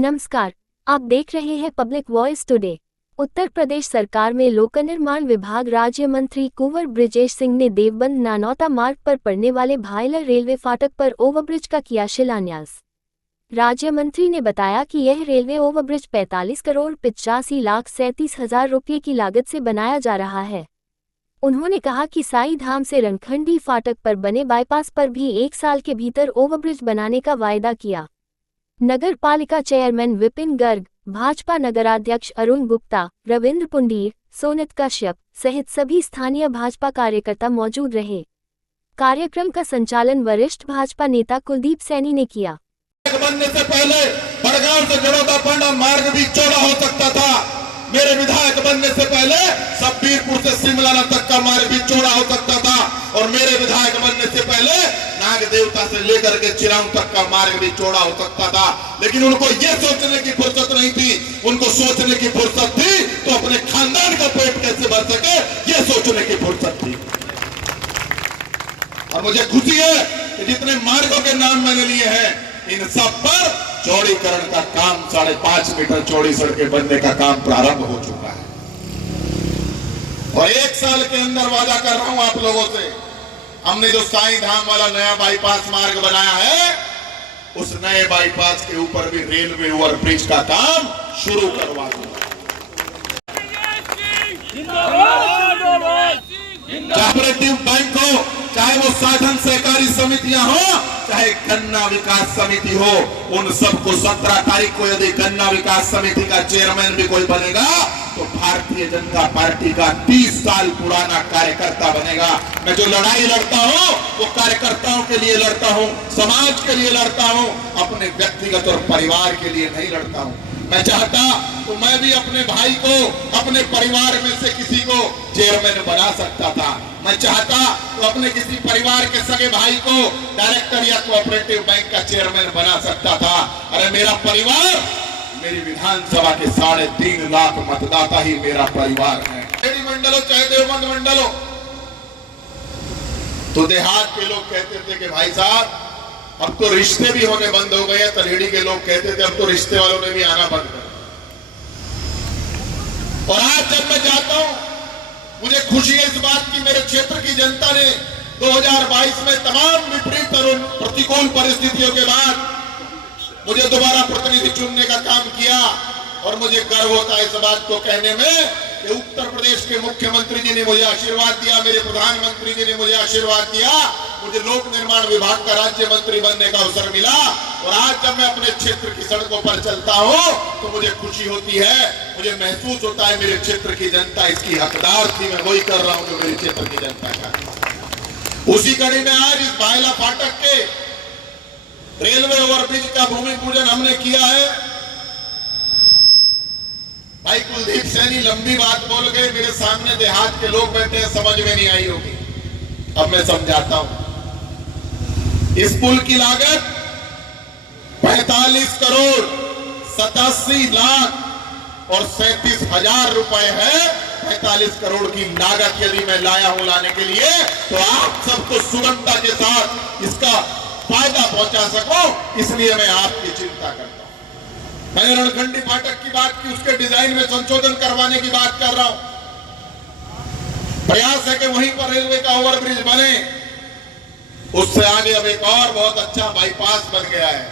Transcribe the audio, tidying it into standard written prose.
नमस्कार, आप देख रहे हैं public voice today. Uttar Pradesh सरकार में लोक निर्माण विभाग राज्य मंत्री कुंवर बृजेश सिंह ने देवबंद नानौता मार्ग पर पड़ने वाले भायलर रेलवे फाटक पर ओवरब्रिज का किया शिलान्यास। राज्य मंत्री ने बताया कि यह रेलवे ओवरब्रिज 45 करोड़ 85,37,000 रुपये की लागत से बनाया जा रहा है। उन्होंने कहा कि साई धाम से रणखंडी फाटक पर बने बाईपास पर भी 1 साल के भीतर ओवरब्रिज बनाने का वायदा किया। नगर पालिका चेयरमैन विपिन गर्ग, भाजपा नगराध्यक्ष अरुण गुप्ता, रविंद्र पुंडीर, सोनित कश्यप सहित सभी स्थानीय भाजपा कार्यकर्ता मौजूद रहे। कार्यक्रम का संचालन वरिष्ठ भाजपा नेता कुलदीप सैनी ने किया। बनने से पहले बड़गांव से जड़ौदा पांडा मार्ग भी चौड़ा हो सकता था। मेरे विधायक बनने से पहले सब्बीरपुर से शिमला तक का मार्ग भी चौड़ा हो सकता था और मेरे विधायक बनने से पहले नाग देवता से लेकर के चिरांग तक का मार्ग भी चौड़ा हो सकता था। लेकिन उनको ये सोचने की फुर्सत नहीं थी। उनको सोचने की फुर्सत थी तो अपने खानदान का पेट कैसे भर सके ये सोचने की फुर्सत थी। और मुझे खुशी है कि जितने मार्गों के नाम मैंने लिए हैं इन सब पर चौड़ीकरण का काम 5.5 मीटर चौड़ी सड़कें बनने का काम प्रारंभ हो चुका है। और 1 साल के अंदर वादा कर रहा हूं आप लोगों से, हमने जो साई धाम वाला नया बाईपास मार्ग बनाया है उस नए बाईपास के ऊपर भी रेलवे ओवरब्रिज का काम शुरू करवा दूंगा। कोऑपरेटिव बैंक हो, चाहे वो साधन सहकारी समितियां हो, चाहे गन्ना विकास समिति हो, उन सबको 17 तारीख को यदि गन्ना विकास समिति का चेयरमैन भी कोई बनेगा तो भारतीय जनता पार्टी का 30 साल पुराना कार्यकर्ता बनेगा। मैं जो लड़ाई लड़ता हूं वो कार्यकर्ताओं के लिए लड़ता हूं, समाज के लिए लड़ता हूं, अपने व्यक्तिगत और परिवार के लिए नहीं लड़ता हूं। मैं चाहता तो मैं भी अपने भाई को, अपने परिवार में से किसी को चेयरमैन बना सकता था। मैं चाहता तो अपने किसी परिवार के सगे भाई को डायरेक्टर या कोऑपरेटिव बैंक का चेयरमैन बना सकता था। अरे मेरा परिवार, मेरी विधानसभा के 3.5 लाख मतदाता ही मेरा परिवार है। खेड़ी मंडल हो चाहे देवबंद मंडल हो, तो देहात के लोग कहते थे कि भाई साहब अब तो रिश्ते भी होने बंद हो गए। तलहेड़ी के लोग कहते थे अब तो रिश्ते वालों ने भी आना बंद कर। और आज जब मैं जाता हूं मुझे खुशी है इस बात की, मेरे क्षेत्र की जनता ने 2022 में तमाम विपरीत और प्रतिकूल परिस्थितियों के बाद मुझे दोबारा प्रतिनिधि चुनने का काम किया। और मुझे गर्व होता है इस बात को कहने में कि उत्तर प्रदेश के मुख्यमंत्री जी ने मुझे आशीर्वाद दिया, मेरे प्रधानमंत्री जी ने मुझे आशीर्वाद दिया, मुझे लोक निर्माण विभाग का राज्य मंत्री बनने का अवसर मिला। और आज जब मैं अपने क्षेत्र की सड़कों पर चलता हूं तो मुझे खुशी होती है, मुझे महसूस होता है मेरे क्षेत्र की जनता इसकी हकदार थी। मैं वही कर रहा हूं जो मेरे क्षेत्र की जनता का। उसी कड़ी में आज इस भायला फाटक के रेलवे ओवरब्रिज का भूमि पूजन हमने किया है। भाई कुलदीप सैनी लंबी बात बोल गए, मेरे सामने देहात के लोग बैठे हैं, समझ में नहीं आई होगी, अब मैं समझाता हूं। इस पुल की लागत 45 करोड़ 87 लाख और 37,000 रुपए है। 45 करोड़ की लागत यदि मैं लाया हूं लाने के लिए तो आप सबको सुगमता के साथ इसका फायदा पहुंचा सकूं, इसलिए मैं आपकी चिंता करता हूं। मैंने रणखंडी फाटक की बात की, उसके डिजाइन में संशोधन करवाने की बात कर रहा हूं। प्रयास है कि वहीं पर रेलवे का ओवरब्रिज बने। उससे आगे अब एक और बहुत अच्छा बाईपास बन गया है।